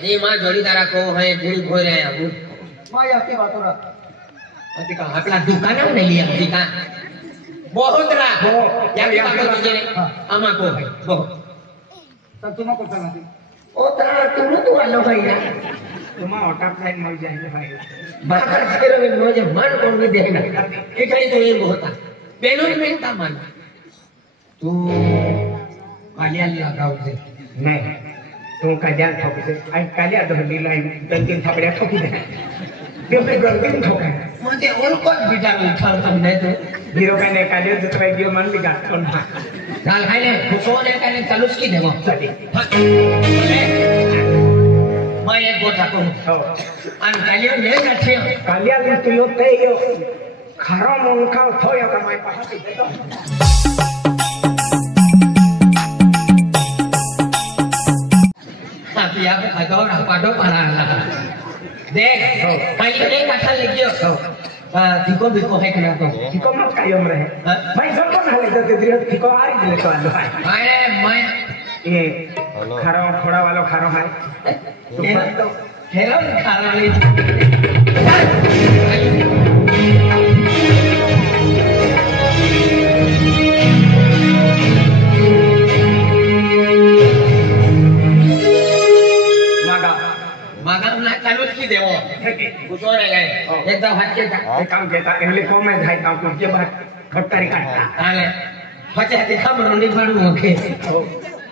नहीं मां जोड़ीदारा को है दिल भोर रहे हैं मां या की बात हो रहा अति का अपना दुकान नहीं लिया दुकान बहुत रहा या की बात तुझे अम्मा को है बहुत तब तुम को चला थी ओ तारा तुम तो वालो भाई ना तुम ऑटा फ्लाइट मर जाएंगे भाई बाहर से रो मुझे मन को भी देना इकड़ी तो ये बहुत बेलून में था मन तू कालिया लगाओ से नहीं तू कालिया ठोक से आई कालिया धरली लाइन गंदिन थपड़िया ठोकी दे क्योंकि गंदिन ठोका मुझे और कौन बिचार उठा तुमने तो हीरो का ने कालिया जितना दियो मन बिगाड़ कौन चाल खाई ले खुशो ने कहने चलुस की देवो चली मैं एक गोटा को हो अन कालिया ले अच्छे कालिया दिन तू यो ते यो खरा मन का थोया का मैं पहाड़ पे तो tapi aku ada orang pada parah dek kayak ini kata lagi Tiko biko hai kenapa? Tiko mah kayo mre. Mai सब को हाले तो दियो tiko आई दिले तो आलो है. अरे मैं ये खारो थोड़ा वालो खारो है. हेलो खारो ले. मागा ना चालू की देवो कुछ और है एकदम हट के काम देता एले को मैं धाई काम कुछ बात खट्टारी काटता आले फटे दिखा मरोंडी पड़ू ओके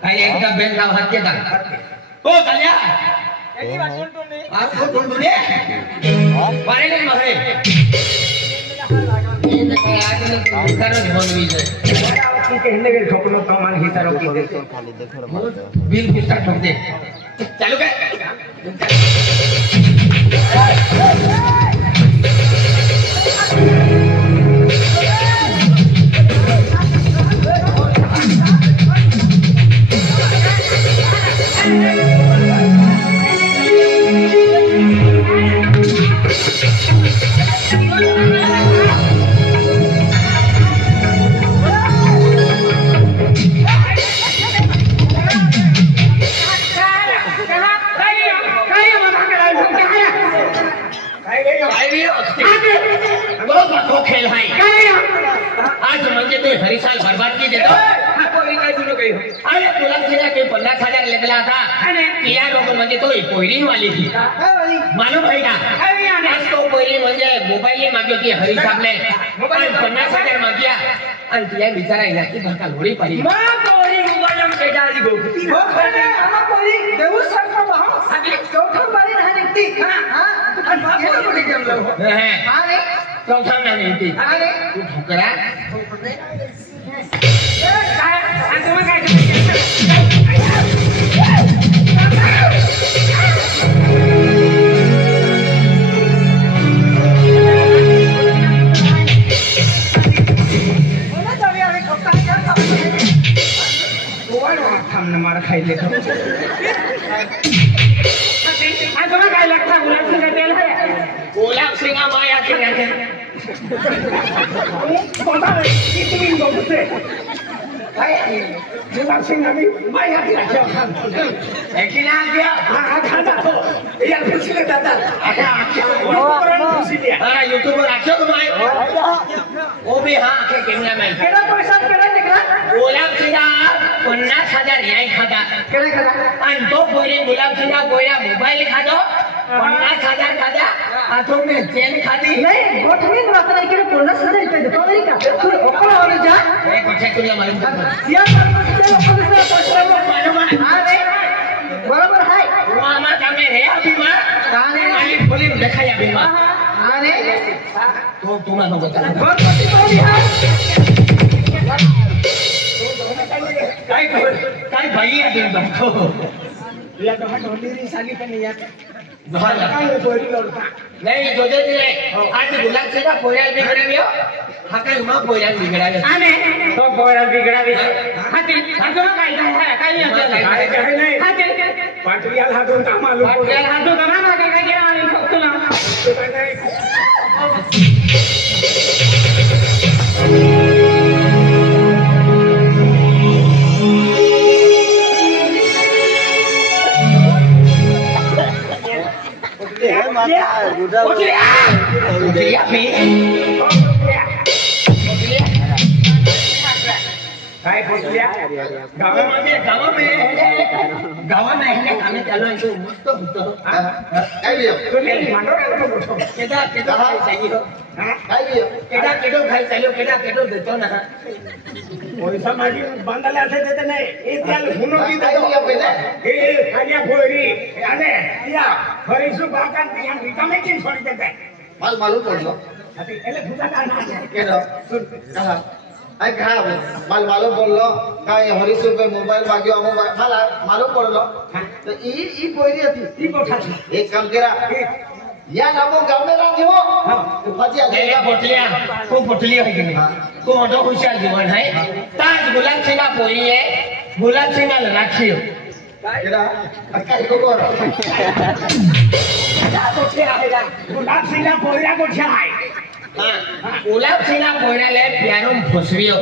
आई एकदम बेन का हट के दा ओ कल्या कैसी बात सुन तूने आपको सुन तूने मारे नहीं मारे ये तो आज ने करो ढोल भी है आपकी कहने के ठोकनो तो मान ही तारो की दे खाली देखो बिल किसका ठोक दे चालू कर खेल है आज म्हणजे तो हरिसाल बर्बाद की देतो कोई काय तुला काही अरे तुला तिला काही 50,000 लागला था या लोक म्हणजे तो पोयरी वाली थी मालूम है ना आज तो पोयरी म्हणजे मोबाईल मागियो की हरिसाबले मोबाईल 50,000 मागिया आणि तिया विचारायला की भरका लोडी पडी मा पोयरी मोबाईल में केजारी गो हो खने आमा पोयरी देऊ सरखा भाव आगे चौथा बारी ना निकती हां आणि बापू को निकम लो हां रे चौथा ना निकती अरे तू ठोकरा मार खाई लेता आज तुम्हें क्या लगता है गुलाब सिंह का तेल है गुलाब सिंह माया के नहीं पता नहीं कितनी लोग से गुलाब सिंह अभी माया के अच्छा खान लेकिन आ गया हाँ खाना तो यार खुशी लेता था अच्छा खुशी लिया हाँ यूट्यूबर अच्छा तुम्हारे वो भी हाँ के कैमरा मैन केना पैसा केना निकला गुलाब सिंह 50,000 यही खाता केना खाता आणि तो पोरी गुलाब सिंह कोया मोबाईल खातो 50,000 खाता आतो में चेन खाती नहीं गोठनी बात नहीं के 50,000 रुपए देतो नहीं का तू ओकरा और जा ए कुछ तुला मालूम था या मालूम हां रे बराबर है मामा तमे रे अभी मां काने वाली फिल्म दिखाया अभी मां हां रे तो तुम्हारा बता बहुत पति तो भी है काय भाई है दिन बंको या तो हट होली साली पे नहीं आता बहाना काय बोली लड़का नहीं जो दे आज गुलाब सिंह का पोया बिगड़ावियो हाका मां पोया बिगड़ावे आने तो पोया बिगड़ावे हाती हातो काय है काय नहीं हाती पाटलिया हातून का मालूम पाटलिया हातून का ना काय काय आणि फक्त ना पोटलिया मी काय पोचल्या गावामध्ये गावामध्ये आम्ही चालू आहे तो मस्त होतो केदा केडो देतो ना पैसा मागे बांधायला असे देते नाही हे त्याला हुनो की देतो हे खाल्या फोडी आणि या फरीसु बाकान या रिकामेची सोडी देते माल मालूम पडलो आता एले तुझा काय नाव केडो आई कहा माल मालूम पडलो काय हरिसु पे मोबाइल मागियो माल मालूम पडलो तो ई पोरी હતી ई कोठा एक काम करा या नामो गाव में रांधियो फजी ले पोटलिया है कि नहीं को मोटो खुशाल जीवन है ताज गुलाब सिंह पोरी है गुलाब सिंह राखियो केडा काय को कर गुलाब सिंह पोरिया कोठा आहे गुलाब सिंह पोराले प्यारो फसरियो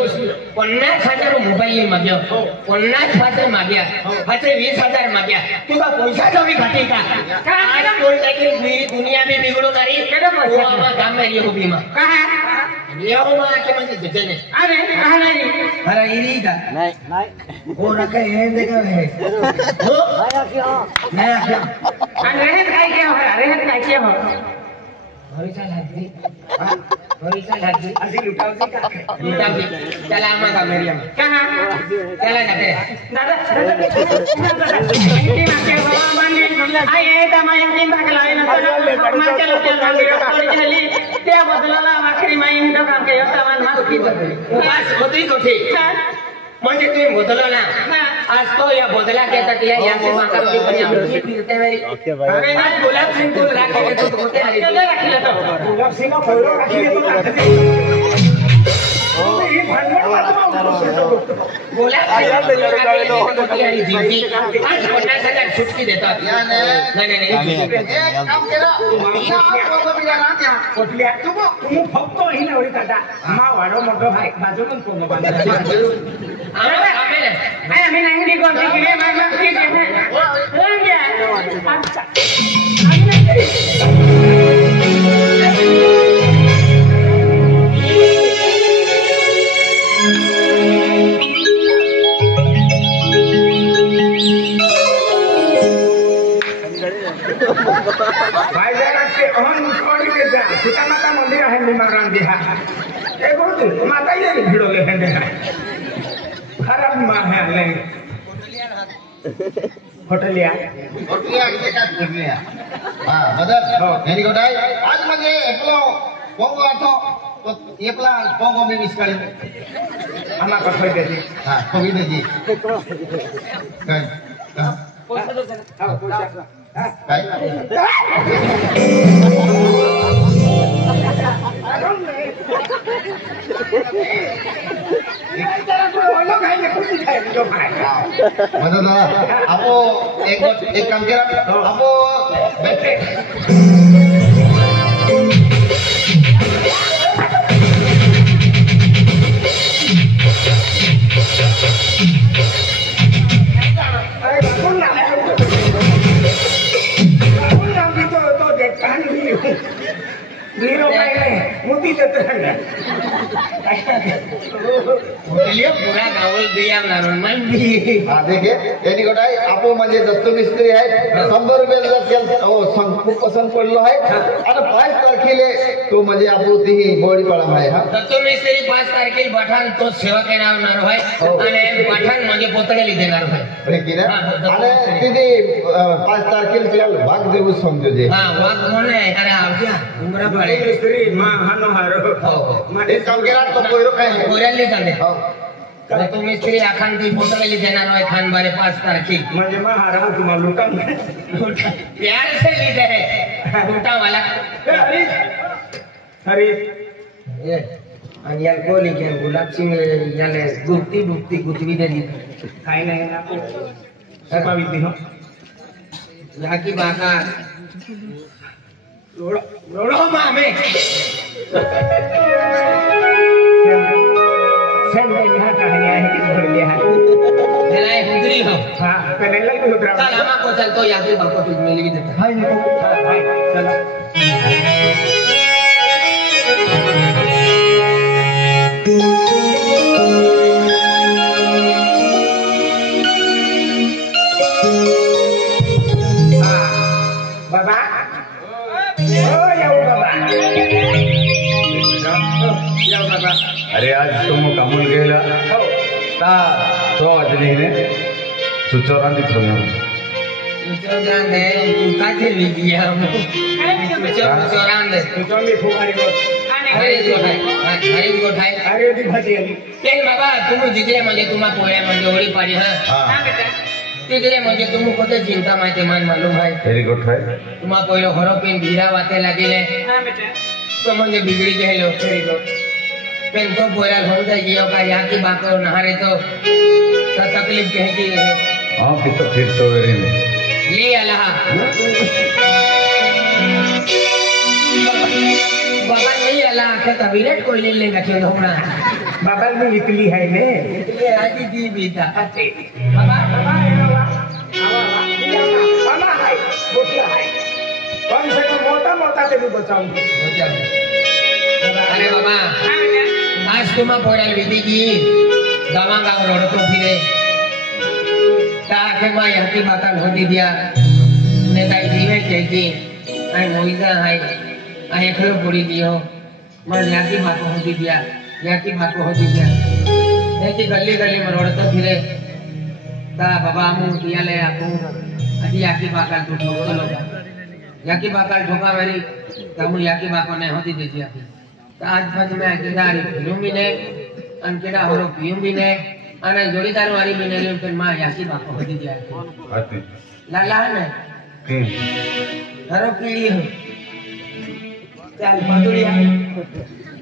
50,000 मोबाईल माग्यो 50,000 माग्या हते 20,000 माग्या तुका पैसा कमी घाटी का आज कोण लेकिन दुनिया में बिगड़ो नारी वो आमा गाम में ये बीमा कहा ये मा के म्हणजे देते ने अरे कहा नाही अरे इरी का नाही वो रखे है देखा है हो नहीं क्या आणि रेहत काय के हो हरिसा लागली अशी लुटावती का लुटावती त्याला आम्हा का मेरियम कहा त्याला जाते दादा किती मागे बाबा मानले आई हे तमाया तीन भागला आहे ना माझ्या लोकांना ओरिजिनली त्या बदलाला आखरी माईन काम के योगदान मागती बस होती कोठी म्हणजे तुम्ही बदलला आज तो या बदला कहता कि या से माका की बढ़िया मुझे फिरते मेरी अरे ना गुलाब सिंह को राखे तो होते हरी गुलाब सिंह का फोटो रखिए तो ये भांडवल वाला गुलाब सिंह हरी जिंदगी आज 50,000 छुटकी देता नहीं एक काम करा या को बिना ना क्या कोटल्या तू फक्त ही नवरी काटा मा वाडो मोठो भाई बाजून कोण बांधला आम्ही नाही निघतो की रे मला की दे रंग गया अच्छा बाजारात अहन मुसवाडी देता सीतामाता मंदिर आहे निमारण दिहा ए बहुत माता ही नहीं भिड़ो ले हंडे खराब मां है ले होटलिया के का करलिया हां मदर यानी गोटाई आज म्हणजे एकलो पोंगो आतो तो एकला पोंगो मी मिस करी आमा कथय देती हां कोई देजी काय पैसा दो हां पैसा काय मदद आपो एक काम करा आपो बैठे मोती देते हैं लिए पूरा गावल दिया नारून मन भी हां देखिए यानी गोटाई आपो म्हणजे दत्त मिस्त्री आहे 100 रुपयाला केल ओ खूप पसंत पडलो आहे आणि 5 तारखेला तो म्हणजे आपो ती बॉडी पडा आहे हां दत्त मिस्त्री 5 तारखेला पठाण तो सेवा करणार आहे आणि पठाण म्हणजे पोतळेली देणार आहे अरे की ना आणि तिथे 5 तारखेला त्याला भाग देऊ समजू दे हां वाग कोण आहे अरे आवजा उमरा पडे मिस्त्री मां हानो हारो एक काम करा तो कोयरो काय कोऱ्याले जाते दत्त मिस्त्री अखांती पोतळेली देणार आहे खान बारे 5 तारखेला म्हणजे मां हारा तुम्हाला लुटा प्यार से लीडे है लुटा वाला अरे ये आणि यार कोली के गुलाब सिंह याले गुप्ती गुतवी दे दी काय नाही ना सकावी दी हो झाकी बाका रोडो मामे सेम यहाँ कहानी आहे की घडली आहे चलाए हुजरी हो हाँ कनेला भी उतरा चल आमा को चल तो यात्री बापो तुझ मिल भी देता हाय निको हाय चलो बाबा ओ याऊ बाबा याऊ बाबा अरे आज तुम कामूल गेला हो ता तो आज नहीं ने सुचोरा दी थोड़ी सुचोरान है उनका थे लिया हम सुचोरान है तो चल फुगारी को हरी को ठाई अरे दी भाजी आली तेल बाबा तुम जिगले म्हणजे तुम्हा पोळ्या म्हणजे ओळी पाडी हा हां तिगले म्हणजे तुम कोते चिंता माहिती मान मालूम है वेरी गुड है तुम्हा पहिलो घरो पेन भीरा वाते लागिले तो म्हणजे बिगड़ी गेलो पेन तो पोळ्या होता जियो का या की बाको नहारे तो तकलीफ कह की हां फिर तो वेरी में ये अल्लाह बाबा नहीं अल्लाह के तबीयत कोई नहीं ले रखे होना बगल में निकली है ने ये आदि दी बीता बाबा बाबा मामा है बोतला है कम से कम मोटा मोटा से भी बचाऊंगी अरे बाबा आज तुम्हा पोळ्या विधी की गावा गाव रडतो फिरे ताके मा याती बाता होती दिया ने ताई जीवे कहती आई मोइजा है आई खलो पूरी दियो मर याती बात होती दिया ऐसी गली गली में रडतो फिरे ता बाबा मु दिया ले आपू अजी याकी बाकाल तो ठोको लोगा याकी बाकाल ठोका मेरी तमु याकी बाको ने होती देती आपी ता आज फज में अकेदारी फिरूं भी ने अनकेदा होरो पियूं भी ने अने जोड़ीदार वाली भी ने लेकिन मां याकी बाको होती दिया आती लाला ने घरो पीड़ी हो चल पादुड़िया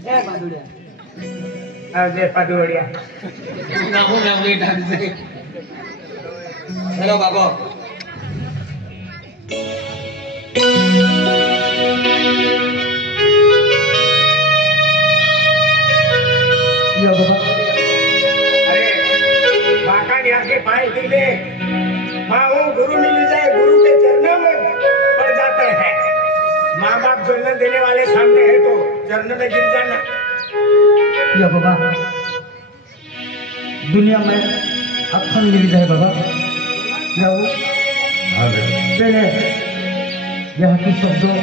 ए पादुड़िया अरे पदोड़िया ना हो ना बेटा से हेलो बाबा या बाबा अरे बाका यहाँ के पाए दिले माँ वो गुरु मिल जाए गुरु के चरणों में पड़ जाते हैं माँ बाप जन्म देने वाले सामने है तो चरणों में गिर जाना या बाबा दुनिया में अखन मिल जाए बाबा जाओ हां बेटा पहले यहाँ की शब्दों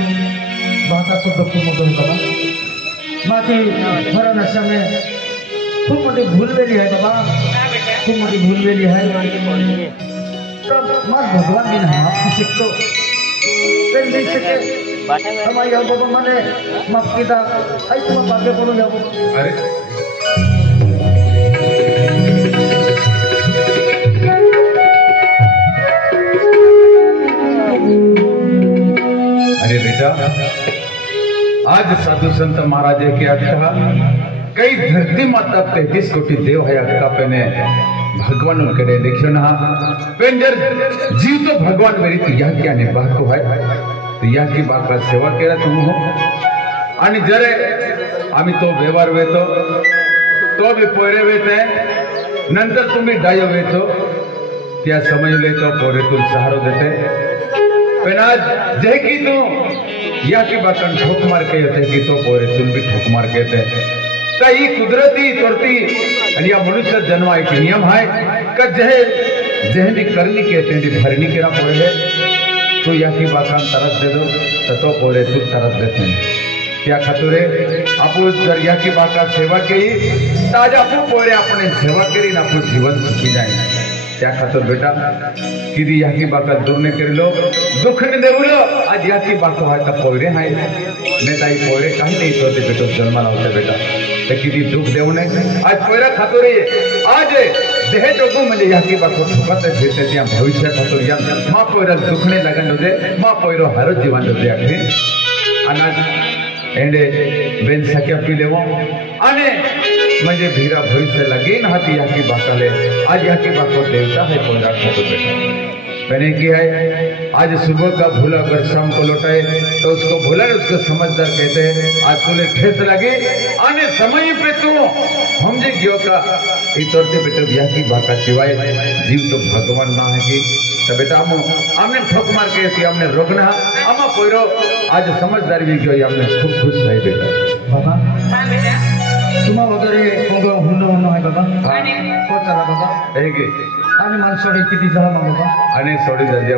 भाषा शब्द को मदन बाबा माँ की हर नशा में खूब मोटी भूल वेली है बाबा खूब मोटी भूल वेली है तब माँ भगवान भी ना आपकी शिक्षो पेंडिंग से हमारे यहाँ बाबा माने माफ किया आई तुम आगे बोलो जाओ अरे अरे बेटा आज साधु संत महाराज के कहा कई धरती माता 33 कोटि देव है अक्का पेने भगवान उनके देखियो ना पेंडर जीव तो भगवान मेरी तो यह क्या निभा को है तो यह की बात का सेवा केला तुम हो आणि जरे आम्ही तो व्यवहार वेतो तो भी पोरे वेते नंतर तुम्ही डायो वेतो त्या समय लेतो पोरे तुम सहारो देते पण आज जे की तू या की बात ठोक मार के होते की तो पोरे तुम भी ठोक मार के थे तर ही कुदरती तोरती आणि या मनुष्य जन्म एक नियम है का जहनी करनी कहते हैं भरनी केरा पोरे तो या की बात तरस दे दो तो पोरे तू तरस देते हैं क्या खतुरे आपू जर या की बात सेवा की ताज आपू पोरे अपने सेवा करी ना आपू जीवन सुखी जाए त्या खातर बेटा किती या की बात दूर ने कर लो दुख ने देवलो आज या की बात है तो पोरे है ने ताई पोरे काही नहीं तो ते बेटो जन्माला होते बेटा ते किती दुख देवने आज पोरा खातुरे आज देह जोगो म्हणजे या की बात ठोकत भेटते त्या भविष्य खातर या मा पोरा दुख ने लगन दे मा पोरो हर जीवन दे आखी अनाज एंडे बेन सख्या पी लेवो आने म्हणजे भीरा भविष्य लगीन हाथी या की बाकाले आज या की बाको देवता है पोरा खातो बेटा मैंने किया है। आज सुबह का भूला अगर शाम को लौटाए तो उसको भूला उसको समझदार कहते हैं। आज तूने ठेस लगे आने समय पे तू समझे क्यों का इतरते बेटे ब्याह की बात सिवाय जीव तो भगवान ना है कि तो बेटा हमने ठोक मार के ऐसी हमने रोकना अमा कोई आज समझदार भी क्यों हमने खूब खुश है बेटा। बाबा तुम्हा वगैरे कोंग हुन्न है बाबा को चला बाबा ಹೇಗೆ आणि माणसोडी किती झाला बाबा आणि सोडी जाजे